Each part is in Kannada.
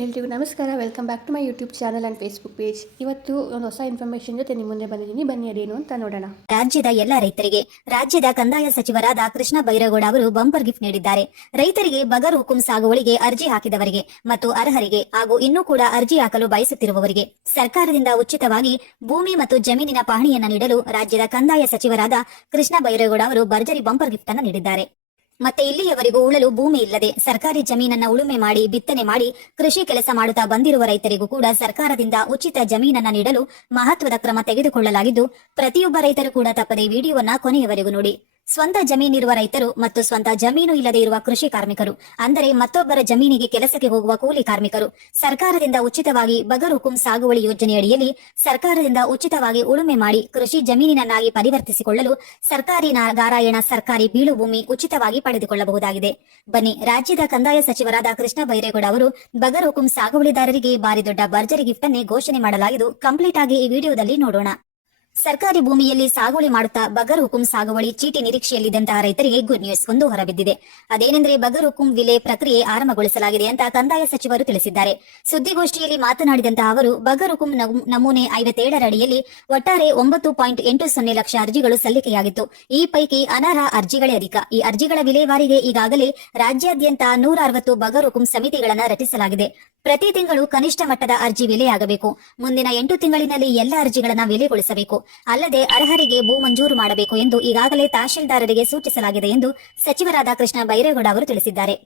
ಎಲ್ರಿಗೂ ನಮಸ್ಕಾರ welcome back to my YouTube channel and Facebook page ಇವತ್ತು ಒಂದು ಹೊಸ ಇನ್ಫಾರ್ಮೇಶನ್ ಜೊತೆ ನಿಮ್ಮ ಮುಂದೆ ಬಂದಿದ್ದೀನಿ ಬನ್ನಿ ಅದೇನು ಅಂತ ನೋಡೋಣ ರಾಜ್ಯದ ಎಲ್ಲ ರೈತರಿಗೆ ರಾಜ್ಯದ ಕಂದಾಯ ಸಚಿವರಾದ ಕೃಷ್ಣ ಬೈರೇಗೌಡ ಅವರು ಬಂಪರ್ ಗಿಫ್ಟ್ ನೀಡಿದ್ದಾರೆ ರೈತರಿಗೆ ಬಗರ್ ಹುಕುಂ ಸಾಗುವಳಿಗೆ ಅರ್ಜಿ ಹಾಕಿದವರಿಗೆ ಮತ್ತು ಅರ್ಹರಿಗೆ ಹಾಗೂ ಇನ್ನೂ ಕೂಡ ಅರ್ಜಿ ಹಾಕಲು ಬಯಸುತ್ತಿರುವವರಿಗೆ ಸರ್ಕಾರದಿಂದ ಉಚಿತವಾಗಿ ಭೂಮಿ ಮತ್ತು ಜಮೀನಿನ ಪಹಣಿಯನ್ನು ನೀಡಲು ರಾಜ್ಯದ ಕಂದಾಯ ಸಚಿವರಾದ ಕೃಷ್ಣ ಬೈರೇಗೌಡ ಅವರು ಭರ್ಜರಿ ಬಂಪರ್ ಗಿಫ್ಟ್ ಅನ್ನು ನೀಡಿದ್ದಾರೆ ಮತ್ತೆ ಇಲ್ಲಿಯವರೆಗೂ ಉಳಲು ಭೂಮಿ ಇಲ್ಲದೆ ಸರ್ಕಾರಿ ಜಮೀನನ್ನ ಉಳುಮೆ ಮಾಡಿ ಬಿತ್ತನೆ ಮಾಡಿ ಕೃಷಿ ಕೆಲಸ ಮಾಡುತ್ತಾ ಬಂದಿರುವ ರೈತರಿಗೂ ಕೂಡ ಸರ್ಕಾರದಿಂದ ಉಚಿತ ಜಮೀನನ್ನ ನೀಡಲು ಮಹತ್ವದ ಕ್ರಮ ತೆಗೆದುಕೊಳ್ಳಲಾಗಿದ್ದು ಪ್ರತಿಯೊಬ್ಬ ರೈತರು ಕೂಡ ತಪ್ಪದೆ ವಿಡಿಯೋವನ್ನ ಕೊನೆಯವರೆಗೂ ನೋಡಿ ಸ್ವಂತ ಜಮೀನಿರುವ ರೈತರು ಮತ್ತು ಸ್ವಂತ ಜಮೀನು ಇಲ್ಲದೆ ಇರುವ ಕೃಷಿ ಕಾರ್ಮಿಕರು ಅಂದರೆ ಮತ್ತೊಬ್ಬರ ಜಮೀನಿಗೆ ಕೆಲಸಕ್ಕೆ ಹೋಗುವ ಕೂಲಿ ಕಾರ್ಮಿಕರು ಸರ್ಕಾರದಿಂದ ಉಚಿತವಾಗಿ ಬಗರ್ ಹುಕುಂ ಸಾಗುವಳಿ ಯೋಜನೆಯಡಿಯಲ್ಲಿ ಸರ್ಕಾರದಿಂದ ಉಚಿತವಾಗಿ ಉಳುಮೆ ಮಾಡಿ ಕೃಷಿ ಜಮೀನಿನನ್ನಾಗಿ ಪರಿವರ್ತಿಸಿಕೊಳ್ಳಲು ಸರ್ಕಾರಿ ನಾರಾಯಣ ಸರ್ಕಾರಿ ಬೀಳು ಭೂಮಿ ಉಚಿತವಾಗಿ ಪಡೆದುಕೊಳ್ಳಬಹುದಾಗಿದೆ ಬನ್ನಿ ರಾಜ್ಯದ ಕಂದಾಯ ಸಚಿವರಾದ ಕೃಷ್ಣ ಬೈರೇಗೌಡ ಅವರು ಬಗರ್ ಹುಕುಂ ಸಾಗುವಳಿದಾರರಿಗೆ ಭಾರಿ ದೊಡ್ಡ ಭರ್ಜರಿ ಗಿಫ್ಟ್ ಅನ್ನೇ ಘೋಷಣೆ ಮಾಡಲಾಗಿದ್ದು ಕಂಪ್ಲೀಟ್ ಆಗಿ ಈ ವಿಡಿಯೋದಲ್ಲಿ ನೋಡೋಣ ಸರ್ಕಾರಿ ಭೂಮಿಯಲ್ಲಿ ಸಾಗುವಳಿ ಮಾಡುತ್ತಾ ಬಗರ್ ಹುಕುಂ ಸಾಗುವಳಿ ಚೀಟಿ ನಿರೀಕ್ಷೆಯಲ್ಲಿದ್ದಂತಹ ರೈತರಿಗೆ ಗುಡ್ ನ್ಯೂಸ್ ಒಂದು ಹೊರಬಿದ್ದಿದೆ ಅದೇನೆಂದರೆ ಬಗರ್ ಹುಕುಂ ವಿಲೆ ಪ್ರಕ್ರಿಯೆ ಆರಂಭಗೊಳಿಸಲಾಗಿದೆ ಅಂತ ಕಂದಾಯ ಸಚಿವರು ತಿಳಿಸಿದ್ದಾರೆ ಸುದ್ದಿಗೋಷ್ಠಿಯಲ್ಲಿ ಮಾತನಾಡಿದಂತಹ ಅವರು ಬಗರ್ ಹುಕುಂ ನಮೂನೆ ಐವತ್ತೇಳರ ಅಡಿಯಲ್ಲಿ ಒಟ್ಟಾರೆ ಒಂಬತ್ತು ಪಾಯಿಂಟ್ ಎಂಟು ಸೊನ್ನೆ ಲಕ್ಷ ಅರ್ಜಿಗಳು ಸಲ್ಲಿಕೆಯಾಗಿತ್ತು ಈ ಪೈಕಿ ಅನರ್ಹ ಅರ್ಜಿಗಳೇ ಅಧಿಕ ಈ ಅರ್ಜಿಗಳ ವಿಲೇವಾರಿಗೆ ಈಗಾಗಲೇ ರಾಜ್ಯಾದ್ಯಂತ ನೂರ ಅರವತ್ತು ಬಗರ್ ಹುಕುಂ ಸಮಿತಿಗಳನ್ನು ರಚಿಸಲಾಗಿದೆ ಪ್ರತಿ ತಿಂಗಳು ಕನಿಷ್ಠ ಮಟ್ಟದ ಅರ್ಜಿ ವಿಲೆಯಾಗಬೇಕು ಮುಂದಿನ ಎಂಟು ತಿಂಗಳಿನಲ್ಲಿ ಎಲ್ಲ ಅರ್ಜಿಗಳನ್ನು ವಿಲೆಗೊಳಿಸಬೇಕು ಅಲ್ಲದೆ ಅರ್ಹರಿಗೆ ಭೂ ಮಂಜೂರು ಮಾಡಬೇಕು ಎಂದು ಈಗಾಗಲೇ ತಹಶೀಲ್ದಾರರಿಗೆ ಸೂಚಿಸಲಾಗಿದೆ ಎಂದು ಸಚಿವರಾದ ಕೃಷ್ಣ ಬೈರೇಗೌಡ ಅವರು ತಿಳಿಸಿದ್ದಾರೆ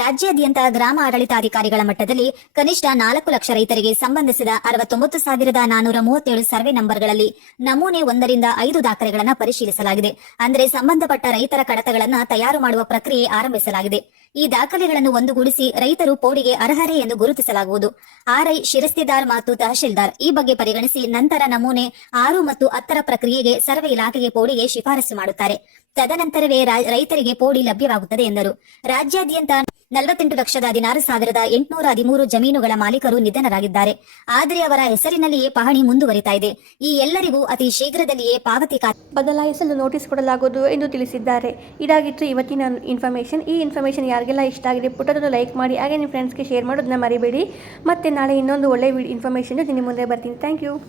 ರಾಜ್ಯಾದ್ಯಂತ ಗ್ರಾಮ ಆಡಳಿತಾಧಿಕಾರಿಗಳ ಮಟ್ಟದಲ್ಲಿ ಕನಿಷ್ಠ ನಾಲ್ಕು ಲಕ್ಷ ರೈತರಿಗೆ ಸಂಬಂಧಿಸಿದ ಅರವತ್ತೊಂಬತ್ತು ಸಾವಿರದ ನಾನೂರ ಮೂವತ್ತೇಳು ಸರ್ವೆ ನಂಬರ್ಗಳಲ್ಲಿ ನಮೂನೆ ಒಂದರಿಂದ ಐದು ದಾಖಲೆಗಳನ್ನು ಪರಿಶೀಲಿಸಲಾಗಿದೆ ಅಂದರೆ ಸಂಬಂಧಪಟ್ಟ ರೈತರ ಕಡತಗಳನ್ನು ತಯಾರು ಮಾಡುವ ಪ್ರಕ್ರಿಯೆ ಆರಂಭಿಸಲಾಗಿದೆ ಈ ದಾಖಲೆಗಳನ್ನು ಒಂದುಗೂಡಿಸಿ ರೈತರು ಪೋಡಿಗೆ ಅರ್ಹರೇ ಎಂದು ಗುರುತಿಸಲಾಗುವುದು ಆರ್ಐ ಶಿರಸ್ತೆದಾರ್ ಮತ್ತು ತಹಶೀಲ್ದಾರ್ ಈ ಬಗ್ಗೆ ಪರಿಗಣಿಸಿ ನಂತರ ನಮೂನೆ ಆರು ಮತ್ತು ಹತ್ತರ ಪ್ರಕ್ರಿಯೆಗೆ ಸರ್ವೆ ಇಲಾಖೆಗೆ ಪೋಡಿಗೆ ಶಿಫಾರಸು ಮಾಡುತ್ತಾರೆ ತದನಂತರವೇ ರೈತರಿಗೆ ಪೋಡಿ ಲಭ್ಯವಾಗುತ್ತದೆ ಎಂದರು ರಾಜ್ಯಾದ್ಯಂತ ನಲವತ್ತೆಂಟು ಲಕ್ಷದ ಹದಿನಾರು ಸಾವಿರದ ಎಂಟುನೂರ ಹದಿಮೂರು ಜಮೀನುಗಳ ಮಾಲೀಕರು ನಿಧನರಾಗಿದ್ದಾರೆ ಆದರೆ ಅವರ ಹೆಸರಿನಲ್ಲಿಯೇ ಪಹಣಿ ಮುಂದುವರಿತಾ ಇದೆ ಈ ಎಲ್ಲರಿಗೂ ಅತಿ ಶೀಘ್ರದಲ್ಲಿಯೇ ಪಾವತಿ ಬದಲಾಯಿಸಲು ನೋಟಿಸ್ ಕೊಡಲಾಗುವುದು ಎಂದು ತಿಳಿಸಿದ್ದಾರೆ ಇದಾಗಿತ್ತು ಇವತ್ತಿನ ಇನ್ಫಾರ್ಮೇಷನ್ ಈ ಇನ್ಫಾರ್ಮೇಷನ್ ಯಾರಿಗೆಲ್ಲ ಇಷ್ಟ ಆಗಿದೆ ಪುಟದನ್ನು ಲೈಕ್ ಮಾಡಿ ಹಾಗೆ ನಿಮ್ಮ ಫ್ರೆಂಡ್ಸ್ಗೆ ಶೇರ್ ಮಾಡೋದನ್ನ ಮರಿಬೇಡಿ ಮತ್ತೆ ನಾಳೆ ಇನ್ನೊಂದು ಒಳ್ಳೆಯ ಇನ್ಫಾರ್ಮೇಷನ್ ನಿಮ್ಮ ಮುಂದೆ ಬರ್ತೀನಿ ಥ್ಯಾಂಕ್ ಯು